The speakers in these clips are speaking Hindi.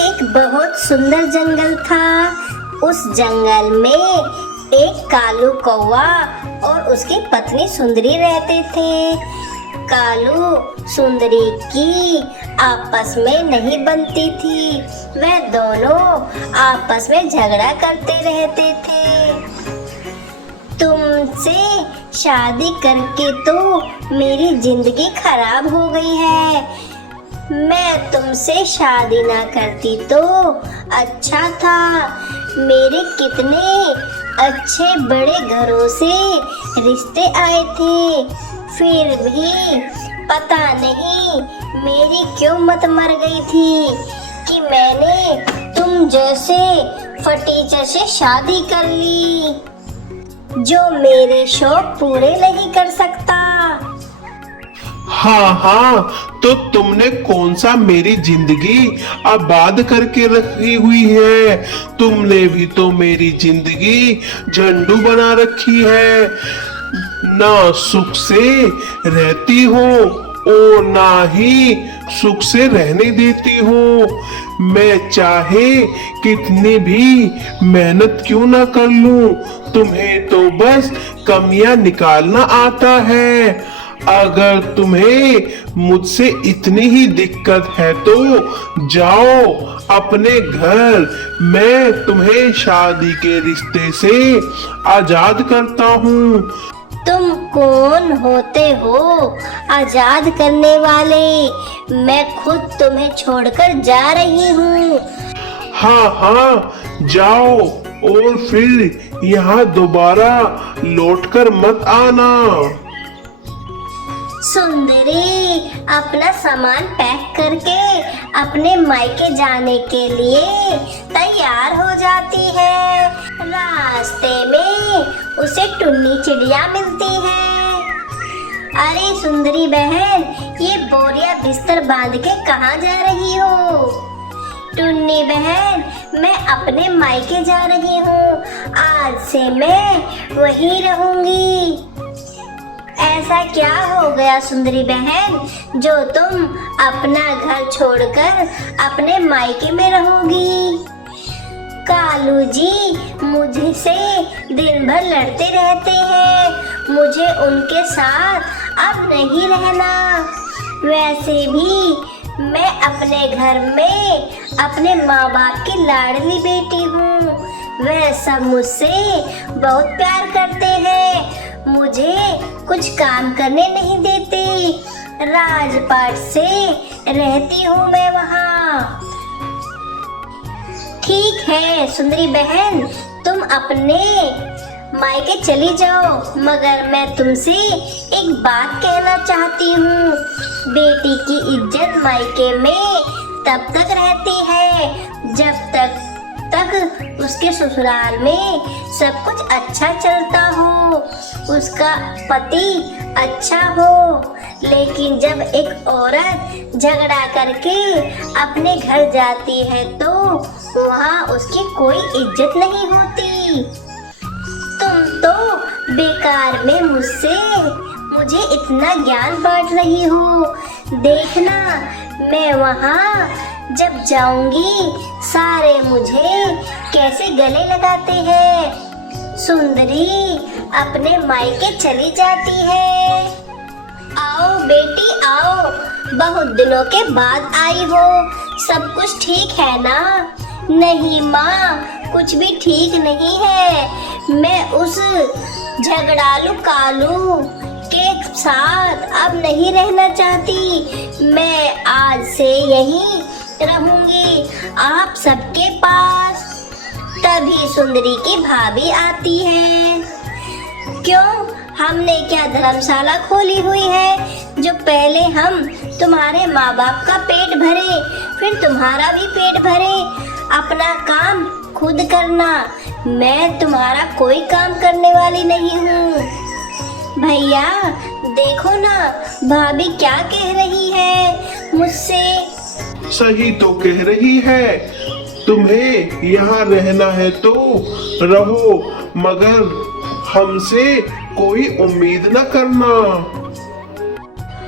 एक बहुत सुंदर जंगल था। उस जंगल में एक कालू कौवा और उसकी पत्नी सुंदरी रहते थे। कालू सुंदरी की आपस में नहीं बनती थी। वह दोनों आपस में झगड़ा करते रहते थे। तुमसे शादी करके तो मेरी जिंदगी खराब हो गई है। मैं तुमसे शादी ना करती तो अच्छा था। मेरे कितने अच्छे बड़े घरों से रिश्ते आए थे, फिर भी पता नहीं मेरी क्यों मत मर गई थी कि मैंने तुम जैसे फटीचर से शादी कर ली जो मेरे शौक पूरे नहीं कर सकता। हाँ, तो तुमने कौन सा मेरी जिंदगी आबाद करके रखी हुई है। तुमने भी तो मेरी जिंदगी झंडू बना रखी है। ना सुख से रहती हो और ना ही सुख से रहने देती हो। मैं चाहे कितनी भी मेहनत क्यों ना कर लूं, तुम्हें तो बस कमियां निकालना आता है। अगर तुम्हें मुझसे इतनी ही दिक्कत है तो जाओ अपने घर, मैं तुम्हें शादी के रिश्ते से आजाद करता हूँ। तुम कौन होते हो आजाद करने वाले? मैं खुद तुम्हें छोड़कर जा रही हूँ। हाँ, जाओ और फिर यहाँ दोबारा लौटकर मत आना। सुंदरी अपना सामान पैक करके अपने मायके जाने के लिए तैयार हो जाती है। रास्ते में उसे टुन्नी चिड़िया मिलती है। अरे सुंदरी बहन, ये बोरिया बिस्तर बांध के कहाँ जा रही हो? टुन्नी बहन, मैं अपने मायके जा रही हूँ। आज से मैं वहीं रहूंगी। ऐसा क्या हो गया सुंदरी बहन जो तुम अपना घर छोड़कर अपने मायके में रहोगी? कालू जी मुझसे दिन भर लड़ते रहते हैं। मुझे उनके साथ अब नहीं रहना। वैसे भी मैं अपने घर में अपने माँ बाप की लाडली बेटी हूँ। वह सब मुझसे बहुत प्यार करते हैं। मुझे कुछ काम करने नहीं देते। राजपाट से रहती हूँ मैं वहाँ। ठीक है सुंदरी बहन, तुम अपने मायके चली जाओ, मगर मैं तुमसे एक बात कहना चाहती हूँ। बेटी की इज्जत मायके में तब तक रहती है जब तक उसके ससुराल में सब कुछ अच्छा चलता हो, उसका पति अच्छा हो। लेकिन जब एक औरत झगड़ा करके अपने घर जाती है तो वहाँ उसकी कोई इज्जत नहीं होती। तुम तो बेकार में मुझे इतना ज्ञान बांट रही हो। देखना, मैं वहाँ जब जाऊंगी सारे मुझे कैसे गले लगाते हैं। सुंदरी अपने मायके चली जाती है। आओ बेटी आओ, बहुत दिनों के बाद आई हो। सब कुछ ठीक है ना? नहीं माँ, कुछ भी ठीक नहीं है। मैं उस झगड़ालू कालू के साथ अब नहीं रहना चाहती। मैं आज से यहीं रहूंगी आप सबके पास। तभी सुंदरी की भाभी आती है। क्यों, हमने क्या धर्मशाला खोली हुई है जो पहले हम तुम्हारे माँ बाप का पेट भरे फिर तुम्हारा भी पेट भरे? अपना काम खुद करना। मैं तुम्हारा कोई काम करने वाली नहीं हूँ। भैया देखो ना, भाभी क्या कह रही है मुझसे। सही तो कह रही है। तुम्हें यहाँ रहना है तो रहो, मगर हमसे कोई उम्मीद न करना।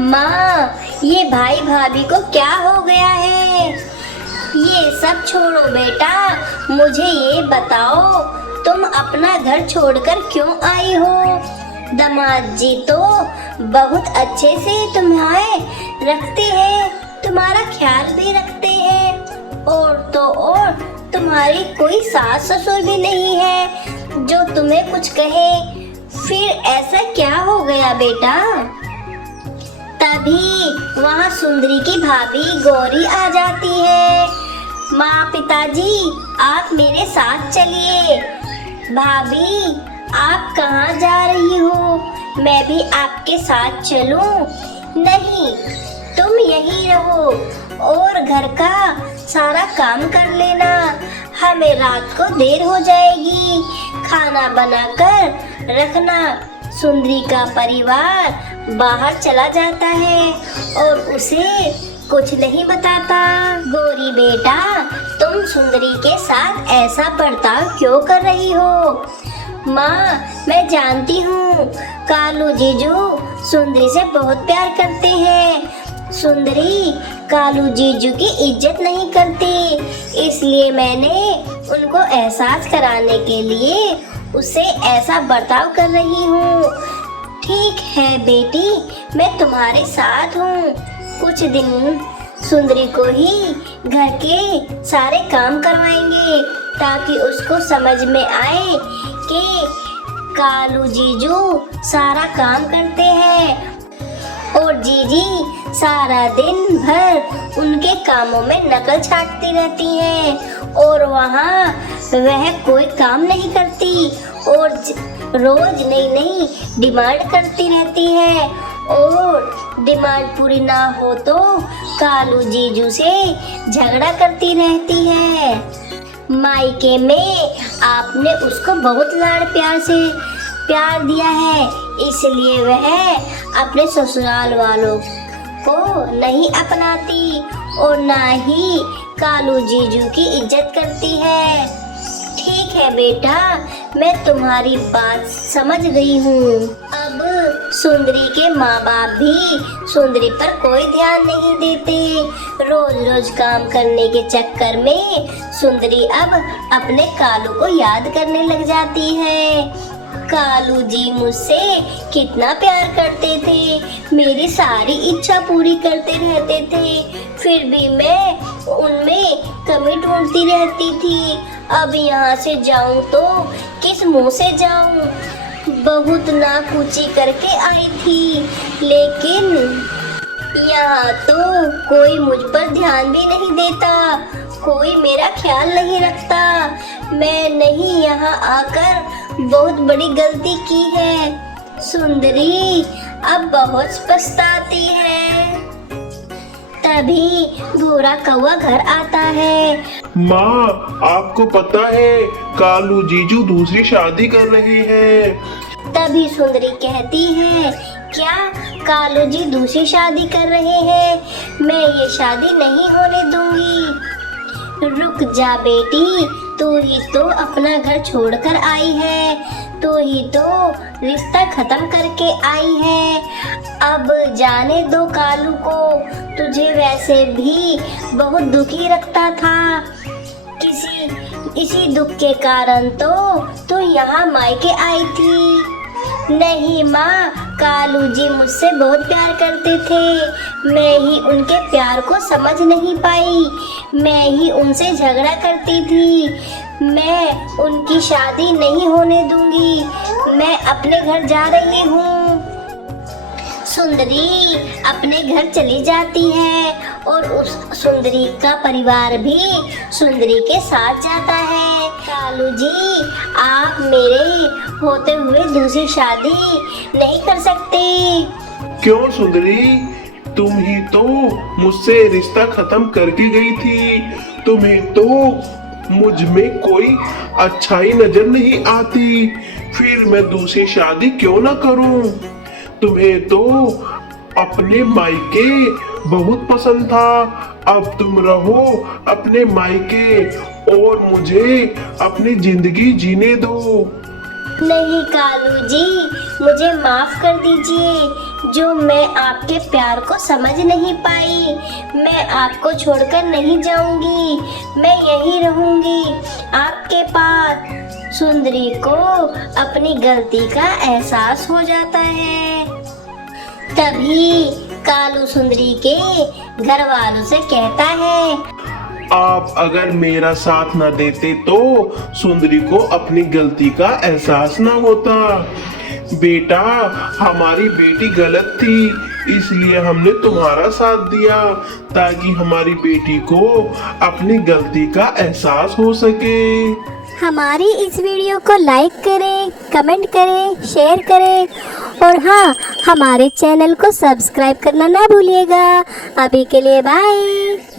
माँ, ये भाई भाभी को क्या हो गया है? ये सब छोड़ो बेटा, मुझे ये बताओ तुम अपना घर छोड़कर क्यों आई हो? दामाद जी तो बहुत अच्छे से तुम्हें रखते हैं, तुम्हारा ख्याल भी रखते हैं, और तो और तुम्हारी कोई सास ससुर भी नहीं है जो तुम्हें कुछ कहे। फिर ऐसा क्या हो गया बेटा? तभी वहाँ सुंदरी की भाभी गौरी आ जाती है। माँ पिताजी आप मेरे साथ चलिए। भाभी आप कहाँ जा रही हो? मैं भी आपके साथ चलूं? नहीं, तुम यहीं रहो और घर का सारा काम कर लेना, हमें रात को देर हो जाएगी। खाना बनाकर रखना। सुंदरी का परिवार बाहर चला जाता है और उसे कुछ नहीं बताता। गौरी बेटा, तुम सुंदरी के साथ ऐसा बर्ताव क्यों कर रही हो? माँ, मैं जानती हूँ कालू जीजू सुंदरी से बहुत प्यार करते हैं। सुंदरी कालू जीजू की इज्जत नहीं करती, इसलिए मैंने उनको एहसास कराने के लिए उससे ऐसा बर्ताव कर रही हूँ। ठीक है बेटी, मैं तुम्हारे साथ हूँ। कुछ दिन सुंदरी को ही घर के सारे काम करवाएंगे ताकि उसको समझ में आए कि कालू जीजू सारा काम करते हैं और जीजी सारा दिन भर उनके कामों में नकल छाटती रहती हैं और वहाँ वह कोई काम नहीं करती और रोज नई नई डिमांड करती रहती है, और डिमांड पूरी ना हो तो कालू जीजू से झगड़ा करती रहती है। मायके में आपने उसको बहुत लाड़ प्यार से प्यार दिया है, इसलिए वह अपने ससुराल वालों को नहीं अपनाती और ना ही कालू जीजू की इज्जत करती है। ठीक है बेटा, मैं तुम्हारी बात समझ गई हूँ। अब सुंदरी के माँ बाप भी सुंदरी पर कोई ध्यान नहीं देते। रोज रोज काम करने के चक्कर में सुंदरी अब अपने कालू को याद करने लग जाती है। कालू जी मुझसे कितना प्यार करते थे, मेरी सारी इच्छा पूरी करते रहते थे, फिर भी मैं उनमें कमी ढूंढती रहती थी। अब यहाँ से जाऊँ तो किस मुंह से जाऊँ? बहुत नाकूची करके आई थी, लेकिन यहाँ तो कोई मुझ पर ध्यान भी नहीं देता, कोई मेरा ख्याल नहीं रखता। मैं नहीं यहाँ आकर बहुत बड़ी गलती की है। सुंदरी अब बहुत पछताती है। तभी भूरा कौवा घर आता है। माँ, आपको पता है कालू जीजू दूसरी शादी कर रहे हैं। तभी सुंदरी कहती है, क्या कालू जी दूसरी शादी कर रहे हैं? मैं ये शादी नहीं होने दूंगी। रुक जा बेटी, तू ही तो अपना घर छोड़कर आई है, तू ही तो रिश्ता खत्म करके आई है। अब जाने दो कालू को, तुझे वैसे भी बहुत दुखी रखता था। इसी दुख के कारण तो तू यहाँ मायके आई थी। नहीं माँ, कालू जी मुझसे बहुत प्यार करते थे, मैं ही उनके प्यार को समझ नहीं पाई, मैं ही उनसे झगड़ा करती थी। मैं उनकी शादी नहीं होने दूंगी, मैं अपने घर जा रही हूँ। सुंदरी अपने घर चली जाती है और उस सुंदरी का परिवार भी सुंदरी के साथ जाता है। कालू जी, आप मेरे होते हुए दूसरी शादी नहीं कर सकते। क्यों सुंदरी, तुम ही तो मुझसे रिश्ता खत्म करके गई थी, तुम्हें तो मुझ में कोई अच्छाई नजर नहीं आती, फिर मैं दूसरी शादी क्यों ना करूं? तुम्हें तो अपने मायके बहुत पसंद था, अब तुम रहो अपने मायके और मुझे अपनी जिंदगी जीने दो। नहीं कालू जी, मुझे माफ कर दीजिए, जो मैं आपके प्यार को समझ नहीं पाई। मैं आपको छोड़कर नहीं जाऊंगी, मैं यहीं रहूंगी आपके पास। सुंदरी को अपनी गलती का एहसास हो जाता है। तभी कालू सुंदरी के घर वालों से कहता है, आप अगर मेरा साथ न देते तो सुंदरी को अपनी गलती का एहसास न होता। बेटा, हमारी बेटी गलत थी, इसलिए हमने तुम्हारा साथ दिया ताकि हमारी बेटी को अपनी गलती का एहसास हो सके। हमारी इस वीडियो को लाइक करें, कमेंट करें, शेयर करें और हाँ, हमारे चैनल को सब्सक्राइब करना ना भूलिएगा। अभी के लिए बाय।